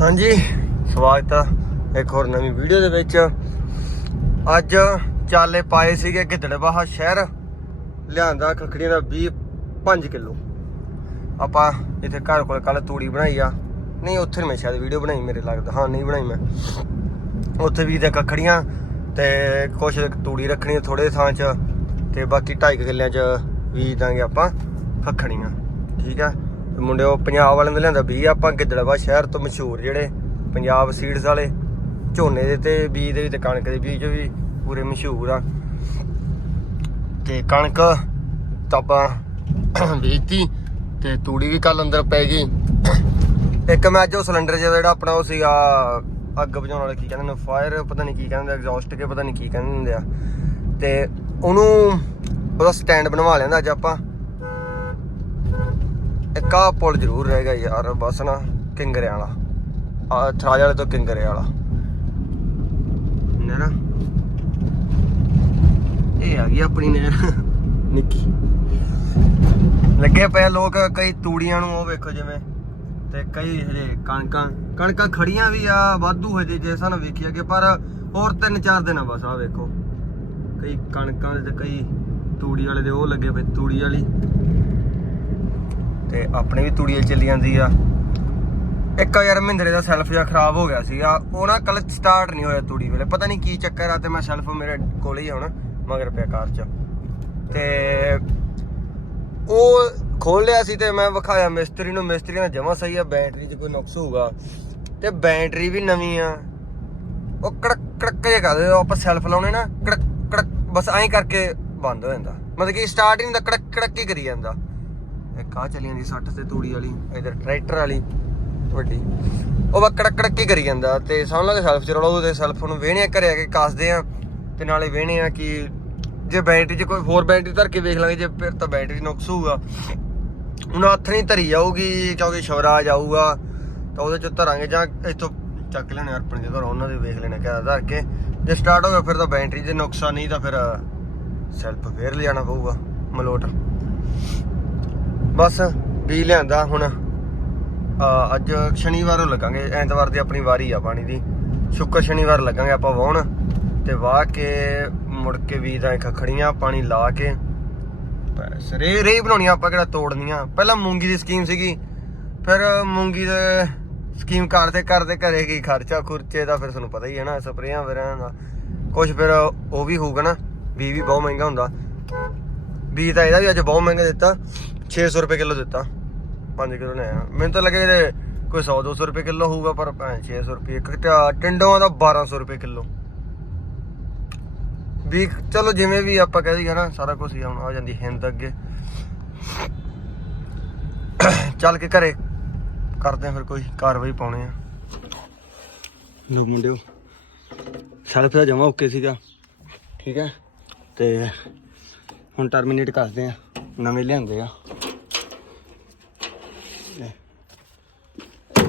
ਹਾਂਜੀ, ਸਵਾਗਤ ਆ ਇੱਕ ਹੋਰ ਨਵੀਂ ਵੀਡੀਓ ਦੇ ਵਿੱਚ। ਅੱਜ ਚਾਲੇ ਪਾਏ ਸੀਗੇ ਗਿੱਦੜਬਾਹਾ ਸ਼ਹਿਰ, ਲਿਆਂਦਾ ਖਖੜੀਆਂ ਦਾ 20 5 ਕਿਲੋ। ਆਪਾਂ ਇੱਥੇ ਘਰ ਕੋਲ ਕੱਲ ਤੂੜੀ ਬਣਾਈ ਆ। ਨਹੀਂ, ਉੱਥੇ ਮੈਂ ਸ਼ਾਇਦ ਵੀਡੀਓ ਬਣਾਈ, ਮੇਰੇ ਲੱਗਦਾ। ਹਾਂ, ਨਹੀਂ ਬਣਾਈ ਮੈਂ। ਉੱਥੇ ਵੀ ਤੇ ਖਖੜੀਆਂ ਤੇ ਕੁਛ ਤੂੜੀ ਰੱਖਣੀ ਥੋੜੇ ਥਾਂ 'ਚ ਤੇ ਬਾਕੀ 2.5 ਕਿੱਲਿਆਂ 'ਚ ਬੀਜ ਦਾਂਗੇ ਆਪਾਂ ਖਖੜੀਆਂ। ਠੀਕ ਆ? ਤੇ ਮੁੰਡੇ ਉਹ ਪੰਜਾਬ ਵਾਲਿਆਂ ਦੇ ਲਿਆਂਦਾ ਬੀਜ ਆਪਾਂ ਗਿੱਦੜਵਾ ਸ਼ਹਿਰ ਤੋਂ ਮਸ਼ਹੂਰ ਜਿਹੜੇ ਪੰਜਾਬ ਸੀਡਸ ਵਾਲੇ, ਝੋਨੇ ਦੇ ਤੇ ਬੀਜ ਦੇ ਵੀ ਤੇ ਕਣਕ ਦੇ ਬੀਜ ਵੀ ਪੂਰੇ ਮਸ਼ਹੂਰ ਆ। ਤੇ ਕਣਕ ਤਾਂ ਆਪਾਂ ਬੀਜਤੀ ਤੇ ਤੂੜੀ ਵੀ ਕੱਲ ਅੰਦਰ ਪੈ ਗਈ। ਇੱਕ ਮੈਂ ਅੱਜ ਉਹ ਸਿਲੰਡਰ ਜਿਹਾ ਜਿਹੜਾ ਆਪਣਾ ਉਹ ਸੀਗਾ, ਅੱਗ ਬੁਝਾਉਣ ਵਾਲਾ ਕੀ ਕਹਿੰਦੇ ਨੇ ਫਾਇਰ ਪਤਾ ਨਹੀਂ ਕੀ ਕਹਿੰਦੇ ਐਗਜ਼ੌਸਟ ਕੇ ਪਤਾ ਨਹੀਂ ਕੀ ਕਹਿੰਦੇ ਹੁੰਦੇ ਆ। ਤੇ ਉਹਨੂੰ ਉਹਦਾ ਸਟੈਂਡ ਬਣਵਾ ਲੈਂਦਾ ਅੱਜ ਆਪਾਂ। ਇੱਕ ਆਹ ਪੁਲ ਜ਼ਰੂਰ ਰਹੇਗਾ ਯਾਰ ਬਸ ਨਾ ਕਿੰਗਰਿਆਂ ਵਾਲਾ। ਆ ਥਰਾਜ ਵਾਲੇ ਤੋਂ ਕਿੰਗਰੇ ਵਾਲਾ। ਨਾ ਨਾ। ਇਹ ਆ ਗਈ ਆਪਣੀ ਨਹਿਰ। ਨਿੱਕੀ। ਲੱਗੇ ਪਏ ਆ ਲੋਕ ਕਈ ਤੂੜੀਆਂ ਨੂੰ ਉਹ ਵੇਖੋ ਜਿਵੇਂ। ਤੇ ਕਈ ਹਜੇ ਕਣਕਾਂ ਕਣਕਾਂ ਖੜੀਆਂ ਵੀ ਆ ਵਾਧੂ ਹਜੇ ਜੇ ਸਾਨੂੰ ਵੇਖੀ ਕਿ ਪਰ ਹੋਰ ਤਿੰਨ ਚਾਰ ਦਿਨ ਆ ਬਸ ਆ ਵੇਖੋ। ਕਈ ਕਣਕਾਂ ਦੇ ਤੇ ਕਈ ਤੂੜੀ ਵਾਲੇ ਦੇ ਉਹ ਲੱਗੇ ਪਏ ਤੂੜੀ ਵਾਲੀ। ਤੇ ਆਪਣੇ ਵੀ ਤੂੜੀ ਚੱਲੀ ਜਾਂਦੀ ਆ। ਇੱਕ ਯਾਰ ਮਹਿੰਦਰੇ ਦਾ ਸੈਲਫ ਜਿਹਾ ਖਰਾਬ ਹੋ ਗਿਆ ਸੀਗਾ। ਉਹ ਨਾ ਕੱਲ ਸਟਾਰਟ ਨਹੀਂ ਹੋਇਆ ਤੂੜੀ ਵੇਲੇ। ਪਤਾ ਨਹੀਂ ਕੀ ਚੱਕਰ ਆ ਤੇ ਮੈਂ ਸੈਲਫ ਮੇਰੇ ਕੋਲ ਹੀ ਆ ਹੁਣ, ਮਗਰ ਪਿਆ ਕਾਰ 'ਚ। ਤੇ ਉਹ ਖੋਲ ਲਿਆ ਸੀ ਤੇ ਮੈਂ ਵਿਖਾਇਆ ਮਿਸਤਰੀ ਨੂੰ। ਮਿਸਤਰੀ ਨਾਲ ਜਮਾ ਸਹੀ ਆ ਬੈਟਰੀ 'ਚ ਕੋਈ ਨੁਕਸ ਹੋਊਗਾ। ਤੇ ਬੈਟਰੀ ਵੀ ਨਵੀਂ ਆ। ਉਹ ਕੜਕ ਕੜਕ ਜਿਹਾ ਕਰਦੇ ਆਪਾਂ ਸੈਲਫ ਲਾਉਣੇ ਨਾ। ਕੜਕ ਕੜਕ, ਬਸ ਐਂ ਕਰਕੇ ਬੰਦ ਹੋ ਜਾਂਦਾ। ਮਤਲਬ ਕਿ ਸਟਾਰਟ ਹੀ ਨਹੀਂ ਹੁੰਦਾ, ਕੜਕ ਕੜਕ ਹੀ ਕਰੀ ਜਾਂਦਾ। ਇੱਕ ਆ ਚੱਲੀ ਜਾਂਦੀ 60 ਤੇ ਤੂੜੀ ਵਾਲੀ, ਇਧਰ ਟਰੈਕਟਰ ਵਾਲੀ, ਵੱਡੀ। ਉਹ ਬਸ ਕੜਕ ਕਰੀ ਜਾਂਦਾ ਤੇ ਸਮਝ ਲਾ ਕਿ ਸੈਲਫ ਚ ਰੋਲੋ ਤੇ ਸੈਲਫ ਨੂੰ ਵੇਹਣੇ ਘਰੇ ਆ ਕੇ ਕੱਸਦੇ ਆ ਤੇ ਨਾਲੇ ਵੇਹਣੇ ਆ ਕਿ ਜੇ ਬੈਟਰੀ 'ਚ ਕੋਈ ਹੋਰ ਬੈਟਰੀ ਧਰ ਕੇ ਵੇਖ ਲਾਂਗੇ, ਜੇ ਫਿਰ ਤਾਂ ਬੈਟਰੀ ਨੁਕਸ ਹੋਊਗਾ। ਹੁਣ ਹੱਥ ਨਹੀਂ ਧਰੀ ਜਾਊਗੀ, ਕਿਉਂਕਿ ਸ਼ਵਰਾਜ ਆਊਗਾ, ਤਾਂ ਉਹਦੇ ਚ ਧਰਾਂਗੇ ਜਾਂ ਇੱਥੋਂ ਚੱਕ ਲੈਣੇ ਆਪਣੇ ਦੇ ਘਰੋਂ ਉਹਨਾਂ ਦੇ ਵੇਖ ਲੈਣੇ ਕਿਹਦਾ ਧਰ ਕੇ। ਜੇ ਸਟਾਰਟ ਹੋ ਗਿਆ, ਫਿਰ ਤਾਂ ਬੈਟਰੀ 'ਚ ਨੁਕਸਾ ਨਹੀਂ, ਤਾਂ ਫਿਰ ਸੈਲਫ ਫੇਰ ਲਿਜਾਣਾ ਪਊਗਾ, ਮਲੋਟ। ਬਸ ਵੀ ਲਿਆਂਦਾ ਹੁਣ। ਅਹ ਅੱਜ ਸ਼ਨੀਵਾਰ ਨੂੰ ਲੱਗਾਂਗੇ, ਐਤਵਾਰ ਦੀ ਆਪਣੀ ਵਾਰੀ ਆ ਪਾਣੀ ਦੀ। ਸ਼ੁੱਕਰ ਸ਼ਨੀਵਾਰ ਲੱਗਾਂਗੇ ਆਪਾਂ ਵਾਹੁਣ। ਤੇ ਵਾਹ ਕੇ ਮੁੜ ਕੇ ਵੀ ਤਾਂ ਖਖੜੀਆਂ ਪਾਣੀ ਲਾ ਕੇ। ਬਸ ਰੇ ਰੇ ਬਣਾਉਣੀਆਂ ਆਪਾਂ ਕਿਹੜਾ ਤੋੜਨੀਆਂ। ਪਹਿਲਾਂ ਮੂੰਗੀ ਦੀ ਸਕੀਮ ਸੀਗੀ। ਫਿਰ ਮੂੰਗੀ ਦੇ ਸਕੀਮ ਕਰਦੇ ਕਰਦੇ ਘਰੇ ਕੀ ਖਰਚਾ ਖੁਰਚੇ ਦਾ ਫਿਰ ਤੁਹਾਨੂੰ ਪਤਾ ਹੀ ਹੈ ਨਾ, ਸਪਰੇਆਂ ਵਰਾਂ ਦਾ। ਕੁਝ ਫਿਰ ਉਹ ਵੀ ਹੋਊਗਾ ਨਾ ਬੀ ਵੀ ਬਹੁਤ ਮਹਿੰਗਾ ਹੁੰਦਾ। ਬੀ ਤਾਂ ਇਹਦਾ ਵੀ ਅੱਜ ਬਹੁਤ ਮਹਿੰਗਾ ਦਿੱਤਾ। 600 ਰੁਪਏ ਕਿਲੋ ਦਿੱਤਾ। 5 ਕਿਲੋ ਨੇ ਮੈਨੂੰ ਤਾਂ ਲੱਗੇ ਇਹਦੇ ਕੋਈ 100 200 ਰੁਪਏ ਕਿਲੋ ਹੋਊਗਾ ਪਰ ਭੈਣ 600 ਰੁਪਏ ਇੱਕ ਟਿੰਡੋਆਂ ਦਾ 1200 ਰੁਪਏ ਕਿਲੋ। ਵੀ ਚਲੋ ਜਿਵੇਂ ਵੀ ਆਪਾਂ ਕਹਿ ਦਈਏ ਨਾ ਸਾਰਾ ਕੁਝ ਹੀ ਹੁਣ ਆ ਜਾਂਦੀ ਹਿੰਦ ਅੱਗੇ। ਚੱਲ ਕੇ ਘਰੇ ਕਰਦੇ ਆ ਫਿਰ ਕੋਈ ਕਾਰਵਾਈ ਪਾਉਣੇ ਆ। ਲੋ ਮੁੰਡਿਓ ਸੈਲਫ ਦਾ ਜਮਾ ਓਕੇ ਸੀਗਾ। ਠੀਕ ਹੈ। ਤੇ ਹੁਣ ਟਰਮੀਨੇਟ ਕਰਦੇ ਆ ਨਵੇਂ ਲਿਆਂਦੇ ਆ।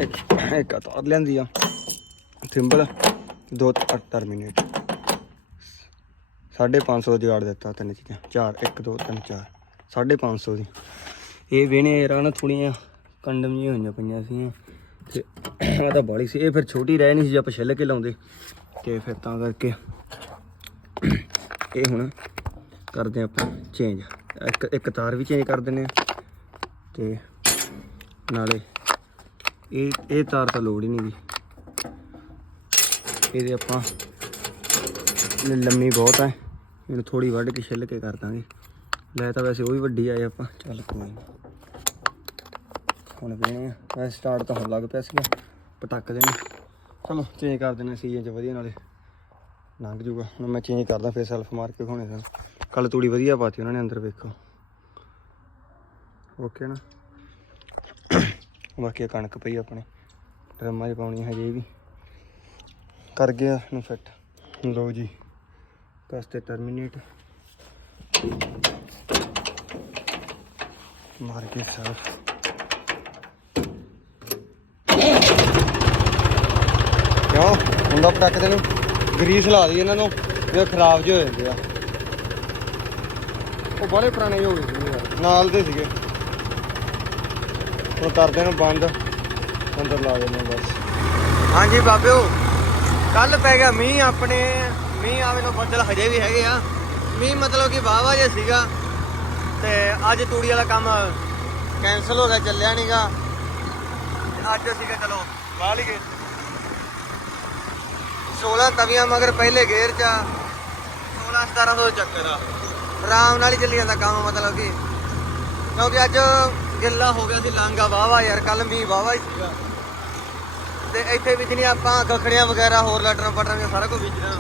ਇੱਕ ਇੱਕ ਤਾਰ ਲਿਆਂਦੀ ਆ। ਸਿੰਬਲ ਦੋ ਟਰਮੀਨੇਟ 550 ਜੁਗਾੜ ਦਿੱਤਾ ਤਿੰਨ ਚੀਜ਼ਾਂ। ਚਾਰ 1 2 3 4 550 ਦੀ। ਇਹ ਵੇਣੇ ਯਾਰ ਨਾ ਥੋੜੀਆਂ ਕੰਡਮ ਜਿਹੀਆਂ ਹੋਈਆਂ ਪਈਆਂ ਸੀ ਤੇ ਇਹ ਤਾਂ ਬਾਲੀ ਸੀ। ਇਹ ਫਿਰ ਛੋਟੀ ਰਹਿ ਨਹੀਂ ਸੀ ਜੇ ਆਪਾਂ ਛਿੱਲ ਕੇ ਲਾਉਂਦੇ। ਤੇ ਫਿਰ ਤਾਂ ਕਰਕੇ ਇਹ ਹੁਣ ਕਰਦੇ ਆਪਾਂ ਚੇਂਜ ਇੱਕ ਇੱਕ ਤਾਰ ਵੀ ਚੇਂਜ ਕਰ ਦਿੰਨੇ ਆ ਤੇ ਨਾਲੇ ਇਹ ਇਹ ਤਾਰ ਤਾਂ ਲੋੜ ਹੀ ਨਹੀਂ ਦੀ ਇਹਦੇ ਆਪਾਂ ਲੰਮੀ ਬਹੁਤ ਹੈ ਇਹਨੂੰ ਥੋੜੀ ਵੱਢ ਕੇ ਛਿੱਲ ਕੇ ਕਰ ਦਾਂਗੇ। ਲੈ ਤਾਂ ਵੈਸੇ ਉਹ ਵੀ ਵੱਡੀ ਆਏ ਆਪਾਂ। ਚੱਲ ਕੋਈ ਨਹੀਂ ਹੁਣ ਵੇਣੇ ਆ ਵੈਸੇ ਸਟਾਰਟ ਤਾਂ ਹੋਣ ਲੱਗ ਪਿਆ ਸੀਗਾ। ਪਟਕ ਦੇਣੇ ਚਲੋ ਚੇਂਜ ਕਰ ਦਿੰਦੇ ਸੀਜ਼ਨ ਚ ਵਧੀਆ, ਨਾਲੇ ਲੰਘ ਜੂਗਾ। ਹੁਣ ਮੈਂ ਚੇਂਜ ਕਰਦਾ ਫਿਰ ਸੈਲਫ ਮਾਰ ਕੇ ਹੋਣੇ ਸਨ ਕੱਲ ਤੂੜੀ ਵਧੀਆ ਪਾਤੀ ਉਹਨਾਂ ਨੇ ਅੰਦਰ ਵੇਖੋ। ਓਕੇ ਨਾ? ਬਾਕੀ ਕਣਕ ਪਈ ਆਪਣੇ। ਡਰਮਾਂ 'ਚ ਪਾਉਣੀ ਹਜੇ ਵੀ। ਕਰ ਗਿਆ ਨੂੰ ਫਿੱਟ ਲਓ ਜੀ ਕਸਤੇ ਟਰਮੀਨੇਟ ਮਾਰ ਕੇ ਸਾਫ਼ ਕਿਉਂ? ਹੁੰਦਾ ਪਟਕ ਦੇ ਨੂੰ ਗਰੀਸ ਲਾ ਦੀ ਇਹਨਾਂ ਨੂੰ ਇਹ ਖਰਾਬ ਜਿਹੇ ਹੋ ਜਾਂਦੇ ਆ। ਉਹ ਬੜੇ ਪੁਰਾਣੇ ਹੋ ਗਏ ਸੀ ਯਾਰ। ਨਾਲ ਦੇ ਸੀਗੇ। ਉਹ ਕਰਦੇ ਨੂੰ ਬੰਦ ਅੰਦਰ ਲਾ ਦੇਣਾ ਬਸ। ਹਾਂਜੀ ਬਾਬਿਓ ਕੱਲ ਪੈ ਗਿਆ ਮੀਂਹ ਆਪਣੇ ਮੀਂਹ ਆਵੇ ਨੂੰ ਬੱਦਲ ਹਜੇ ਵੀ ਹੈਗੇ ਆ। ਮੀਂਹ ਮਤਲਬ ਕਿ ਵਾਵਾ ਜਿਹਾ ਸੀਗਾ ਤੇ ਅੱਜ ਤੂੜੀ ਵਾਲਾ ਕੰਮ ਕੈਨਸਲ ਹੋ ਗਿਆ ਚੱਲਿਆ ਨਹੀਂਗਾ ਅੱਜ ਅਸੀਂ ਕਿਹਾ ਚਲੋ ਵਾਹ ਲਈਏ 16 ਤਵੀਆਂ ਮਗਰ ਪਹਿਲੇ ਗੇਅਰ ਚ ਆ, 16 1700 ਚੱਕਰ ਆ। ਆਰਾਮ ਨਾਲ ਹੀ ਚੱਲੀ ਜਾਂਦਾ ਕੰਮ, ਮਤਲਬ ਕਿ। ਕਿਉਂਕਿ ਅੱਜ ਗਿੱਲਾ ਹੋ ਗਿਆ ਸੀ ਲਾਂਗਾ ਵਾਵਾ ਯਾਰ ਕੱਲ ਮੀਂਹ ਵਾਵਾ ਹੀ ਸੀਗਾ। ਤੇ ਇੱਥੇ ਵਿਚਣੀ ਆਪਾਂ ਖਖੜੀਆਂ ਵਗੈਰਾ, ਹੋਰ ਲਟਰਾਂ ਪਟਰਾਂ ਸਾਰਾ ਕੁਝ ਵਿਚਣਾ।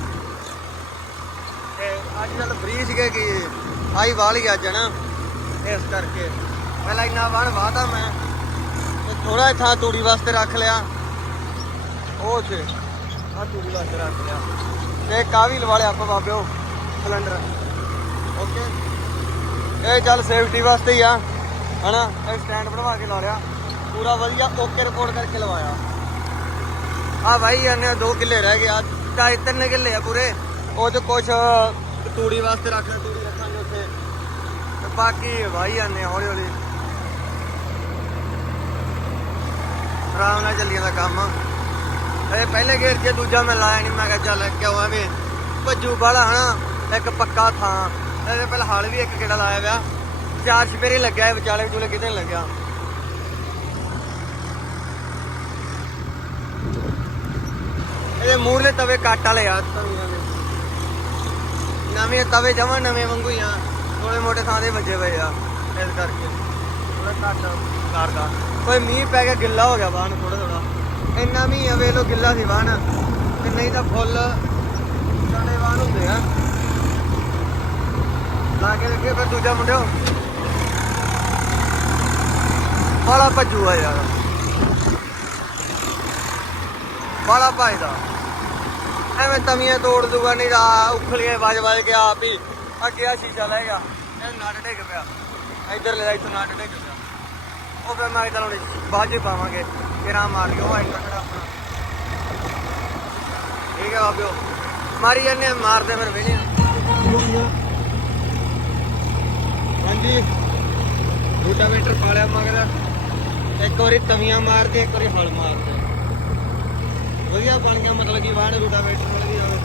ਤੇ ਅੱਜ ਨਾਲ ਫ੍ਰੀ ਸੀਗੇ ਕਿ ਆਈ ਵਾਲੀ ਅੱਜ ਨਾ ਇਸ ਕਰਕੇ। ਪਹਿਲਾਂ ਇੰਨਾ ਵਣ ਵਾਹਤਾ ਮੈਂ, ਤੇ ਥੋੜਾ ਇੱਥਾ ਤੂੜੀ ਵਾਸਤੇ ਰੱਖ ਲਿਆ। ਉਹ ਛੇ ਆ ਤੂੜੀ ਵਾਸਤੇ ਰੱਖ ਲਿਆ। ਤੇ ਕਾਵੀ ਲਵਾ ਲਿਆ ਆਪਾਂ ਬਾਬਿਓ, ਸਿਲੰਡਰ। ਓਕੇ ਇਹ ਚੱਲ ਸੇਫਟੀ ਵਾਸਤੇ ਹੀ ਆ। ਹਨਾ? ਇਹ ਸਟੈਂਡ ਬਣਵਾ ਕੇ ਲਾ ਲਿਆ ਪੂਰਾ ਵਧੀਆ ਓਕੇ ਰਿਪੋਰਟ ਕਰਕੇ ਲਵਾਇਆ। ਆ ਭਾਈ ਇਹਨੇ 2 ਕਿੱਲੇ ਰਹਿ ਗਏ। ਆ ਢਾਈ ਤਿੰਨ ਕਿੱਲੇ ਆ ਪੂਰੇ। ਉਹ ਚ ਕੁਛ ਤੂੜੀ ਵਾਸਤੇ ਰੱਖਣਾ ਤੂੜੀ ਰੱਖਾਂਗੇ ਉੱਥੇ। ਤੇ ਬਾਕੀ ਭਾਈ ਆਨੇ ਹੌਲੀ ਹੌਲੀ ਆਰਾਮ ਨਾਲ ਚੱਲੀ ਜਾਂਦਾ ਕੰਮ। ਇਹ ਪਹਿਲੇ ਗੇਰ 'ਚ ਦੂਜਾ ਮੈਂ ਲਾਇਆ ਨਹੀਂ ਮੈਂ ਕਿਹਾ ਚੱਲ ਕਿਉਂ ਐਵੇਂ ਭੱਜੂ ਬਾਲਾ ਹਨਾ? ਇੱਕ ਪੱਕਾ ਥਾਂ। ਇਹਦੇ ਪਹਿਲਾਂ ਹਾਲ ਵੀ ਇੱਕ ਕਿਹੜਾ ਲਾਇਆ ਪਿਆ। ਚਾਰ ਛਪੇਰੇ ਲੱਗਿਆ ਇਹ ਵਿਚਾਲੇ ਵਿਚੂਲੇ ਕਿਤੇ ਨੀ ਲੱਗਿਆ। ਇਹਦੇ ਮੂਰਲੇ ਤਵੇ ਕੱਟ ਵਾਲੇ ਆ ਤਵੀਆਂ ਦੇ ਨਵੇਂ ਤਵੇ ਜਮਾ ਨਵੇਂ ਵਾਂਗੂ ਹੀ ਆ। ਥੋੜੇ ਮੋਟੇ ਥਾਂ ਦੇ ਵੱਜੇ ਪਏ ਆ, ਇਸ ਕਰਕੇ। ਥੋੜਾ ਘੱਟ ਕਰਦਾ ਕੋਈ ਮੀਂਹ ਪੈ ਗਿਆ, ਗਿੱਲਾ ਹੋ ਗਿਆ ਬਾਹਨ ਥੋੜਾ ਥੋੜਾ ਇੰਨਾ ਮੀਂਹ ਆ, ਵੇਖ ਲੋ ਗਿੱਲਾ ਸੀ ਬਾਹਨ ਤੇ ਨਹੀਂ ਤਾਂ ਫੁੱਲ ਸਾਡੇ ਬਾਹਨ ਹੁੰਦੇ ਆ। ਲਾ ਕੇ ਲੱਗੇ ਫਿਰ ਦੂਜਾ ਮੁੰਡਿਓ। ਬਾਲਾ ਭੱਜੂ ਯਾਰ। ਬਾਲਾ ਭੱਜਦਾ। ਐਵੇਂ ਤਵੀਆਂ ਤੋੜ ਦੂਗਾ, ਨਹੀਂ ਰਾ ਉਖਲੀਆਂ ਵੱਜ ਵੱਜ ਕੇ ਆਪ ਹੀ ਅੱਗੇ ਆ ਸ਼ੀਸ਼ਾ ਲੈਗਾ ਇਹ ਨਟ ਡਿੱਗ ਪਿਆ। ਇੱਧਰ ਲੈ ਇੱਥੋਂ ਨਟ ਡਿੱਗ ਪਿਆ। ਉਹ ਫਿਰ ਮੈਂ ਚਲਾਉਣੀ ਬਾਜੇ ਪਾਵਾਂਗੇ। ਕਿਰਾਂ ਮਾਰ ਕੇ, ਉਹ ਇੱਕ ਆਪਣਾ ਠੀਕ ਹੈ ਬਾਬਿਓ। ਮਾਰੀ ਜਾਂਦੇ ਮਾਰਦੇ ਫਿਰ ਵੇਣੇ ਹਾਂਜੀ ਰੂਟਾਵੇਟਰ ਪਾਲਿਆ ਮਗਰ। ਇੱਕ ਵਾਰੀ ਤਵੀਆਂ ਮਾਰਦੇ, ਇੱਕ ਵਾਰੀ ਹਲ ਮਾਰਦੇ। ਵਧੀਆ ਬਣ ਗਿਆ ਮਤਲਬ ਕਿ ਵਾਹਣ ਰੂਟਾਵੇਟਰ ਨਾਲ ਵੀ ਆਵੇ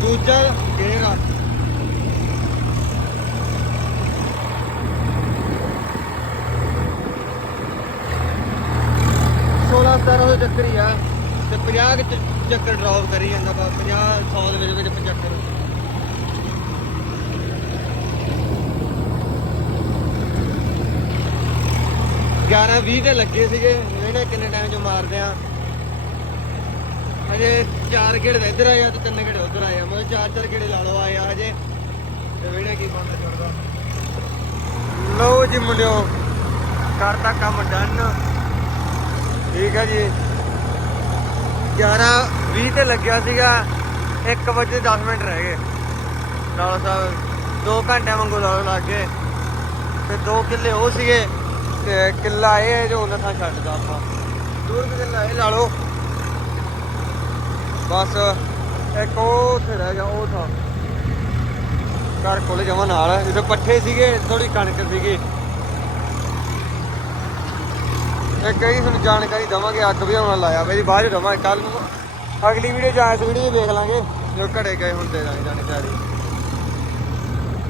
ਦੂਜਾ ਗੇਅਰ ਆ। ਸੋਲਾਂ ਸਤਾਰਾਂ ਸੌ ਚੱਕਰ ਹੀ ਆ। ਤੇ 50 ਕੁ ਚ- ਚੱਕਰ ਡ੍ਰੌਪ ਕਰੀ ਜਾਂਦਾ ਬਾ 50 100 ਦੇ ਵਿੱਚ ਵਿੱਚ 75 11 20 ਤੇ ਲੱਗੇ ਸੀਗੇ। ਇਹਨੇ ਕਿੰਨੇ ਟਾਈਮ ਚ ਮਾਰਦੇ ਆ? ਹਜੇ ਚਾਰ ਗੇੜੇ ਤਾਂ ਇੱਧਰ ਆਏ ਆ ਤੇ ਤਿੰਨ ਗੇੜੇ ਉੱਧਰ ਆਏ ਆ। ਮਤਲਬ ਚਾਰ ਚਾਰ ਗੇੜੇ ਲਾ ਲਓ, ਆਏ ਆ ਹਜੇ। ਤੇ ਵੇੜੇ ਕੀ ਬੰਦਾ ਚੜਦਾ ਲਓ ਜੀ ਮੁੰਡਿਓ ਕਰਤਾ ਕੰਮ ਡਨ ਠੀਕ ਹੈ ਜੀ। 11 20 ਤੇ ਲੱਗਿਆ ਸੀਗਾ। 1 ਵਜੇ 10 ਮਿੰਟ ਰਹਿ ਗਏ। ਨਾਲ ਸਾਹਿਬ 2 ਘੰਟੇ ਵਾਂਗੂ ਲਾਉਣ ਲੱਗ ਗਏ। ਤੇ 2 ਕਿੱਲੇ ਉਹ ਸੀਗੇ। ਕਿੱਲਾ ਇਹ ਜੋ ਉਹਨਾਂ ਥਾਂ ਛੱਡਦਾ ਆਪਾਂ। ਦੂਰ ਕਿੱਲਾ ਇਹ ਲਾ ਲਓ। ਬਸ, ਇੱਕ ਉਹ ਉੱਥੇ ਰਹਿ ਗਿਆ, ਉਹ ਥਾਂ। ਘਰ ਕੋਲੇ ਜਮਾ ਨਾਲ ਜਿੱਥੇ ਪੱਠੇ ਸੀਗੇ ਥੋੜੀ ਕਣਕ ਸੀਗੀ। ਇਹ ਕਈ ਤੁਹਾਨੂੰ ਜਾਣਕਾਰੀ ਦਵਾਂਗੇ, ਅੱਗ ਵੀ ਹੁਣ ਲਾਇਆ ਬਈ ਬਾਅਦ ਚ ਕੱਲ ਨੂੰ ਅਗਲੀ ਵੀਡੀਓ ਜਾਂ ਇਸ ਵੀਡੀਓ 'ਚ ਵੇਖ ਲਾਂਗੇ, ਜੋ ਘੜੇ ਗਏ ਹੁੰਦੇ ਜਾਣੀ ਜਾਣਕਾਰੀ।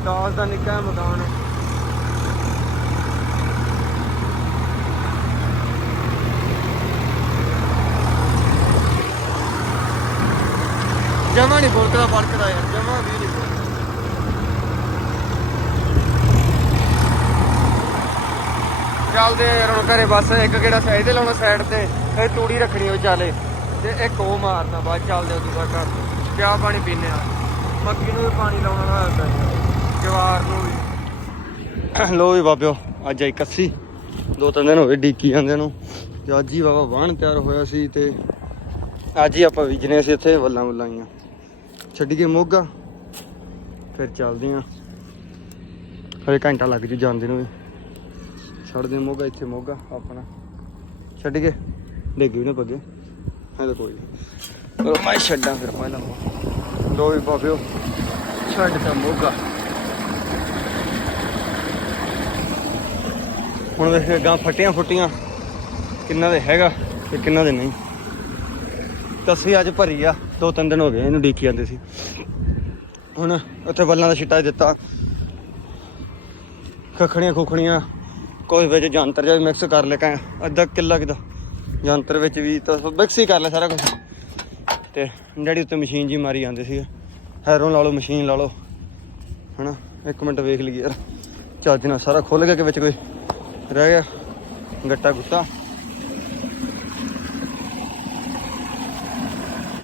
ਦਾਸ ਦਾ ਨਿੱਕਾ ਮਕਾਨ ਜਮਾ ਨਹੀਂ ਬੋਲਦਾ ਫਰਕਦਾ ਯਾਰ, ਜਮਾ ਵੀ ਨਹੀਂ ਚੱਲਦੇ ਯਾਰ ਹੁਣ ਘਰੇ ਬਸ, ਇੱਕ ਕਿਹੜਾ ਸਾਈਡ ਤੇ ਲਾਉਣਾ ਸਾਈਡ ਤੇ, ਇਹ ਤੂੜੀ ਰੱਖਣੀ ਉਹ ਚਾਲੇ ਤੇ ਇੱਕ ਉਹ ਮਾਰਨਾ ਬਾਅਦ ਚੱਲਦੇ ਉਦੋਂ ਬਾਅਦ ਘਰ ਨੂੰ। ਪਾਣੀ ਪੀਨੇ ਆ। ਮੱਕੀ ਨੂੰ ਵੀ ਪਾਣੀ ਲਾਉਣਾ ਨਾ ਹੁੰਦਾ ਜਵਾਰ ਨੂੰ ਵੀ। ਲੋ ਵੀ ਬਾਬਿਓ, ਅੱਜ ਆਈ ਕੱਸੀ। ਦੋ ਤਿੰਨ ਦਿਨ ਹੋ ਡੀਕੀ ਜਾਂਦੇ ਨੂੰ। ਤੇ ਅੱਜ ਹੀ ਬਾਬਾ ਵਾਹਣ ਤਿਆਰ ਹੋਇਆ ਸੀ ਤੇ ਅੱਜ ਹੀ ਆਪਾਂ ਵਿਜਨੇ ਸੀ ਇੱਥੇ ਵੱਲਾਂ ਵੱਲਾਂ ਆਈਆਂ। ਛੱਡੀਏ ਕੇ ਮੋਗਾ। ਫਿਰ ਚੱਲਦੇ ਆ ਹਲੇ ਘੰਟਾ ਲੱਗ ਜੂ ਜਾਂਦੇ ਨੂੰ ਵੀ। ਛੱਡਦੇ ਮੋਗਾ, ਇੱਥੇ ਮੋਗਾ ਆਪਣਾ। ਛੱਡ ਕੇ ਡਿੱਗ ਵੀ ਨਾ ਪੱਗੇ। ਹੈ ਤਾਂ ਕੋਈ ਨਹੀਂ ਚਲੋ ਮੈਂ ਛੱਡਾਂ ਫਿਰ ਪਹਿਲਾਂ। ਲੋ ਵੀ ਬਾਬਿਓ ਛੱਡ ਤਾ ਮੋਗਾ। ਹੁਣ ਵੇਖ ਗਾਂ ਫੱਟੀਆਂ ਫੁੱਟੀਆਂ, ਕਿੰਨਾ ਦੇ ਹੈਗਾ ਤੇ ਕਿੰਨਾ ਦੇ ਨਹੀਂ। ਤਸਵੀ ਅੱਜ ਭਰੀ ਆ। ਦੋ ਤਿੰਨ ਦਿਨ ਹੋ ਗਏ, ਇਹਨੂੰ ਡੀਕੀ ਜਾਂਦੇ ਸੀ। ਹੁਣ ਉੱਥੇ ਬੱਲਾਂ ਦਾ ਛਿੱਟਾ ਦਿੱਤਾ। ਖਖੜੀਆਂ ਖੁਖੜੀਆਂ ਕੋਈ ਵਿੱਚ ਜੰਤਰ ਜਿਹਾ ਮਿਕਸ ਕਰ ਲੈ ਕਾ। ਅੱਧਾ ਕਿੱਲਾ ਕਿਦਾ ਜੰਤਰ ਵਿੱਚ ਵੀ ਤਾਂ ਮਿਕਸ ਹੀ ਕਰ ਲੈ ਸਾਰਾ ਕੁਝ ਤੇ ਡੈਡੀ ਉੱਤੇ ਮਸ਼ੀਨ ਜੀ ਮਾਰੀ ਜਾਂਦੇ ਸੀ ਹੈਰੋਂ ਲਾ ਲਓ, ਮਸ਼ੀਨ ਲਾ ਲਓ। ਹਨਾ, ਇੱਕ ਮਿੰਟ ਵੇਖ ਲਈ ਯਾਰ। ਚੱਜ ਨਾਲ ਸਾਰਾ ਖੁੱਲ ਗਿਆ ਕਿ ਵਿੱਚ ਕੋਈ ਰਹਿ ਗਿਆ? ਗੱਟਾ ਗੁੱਟਾ।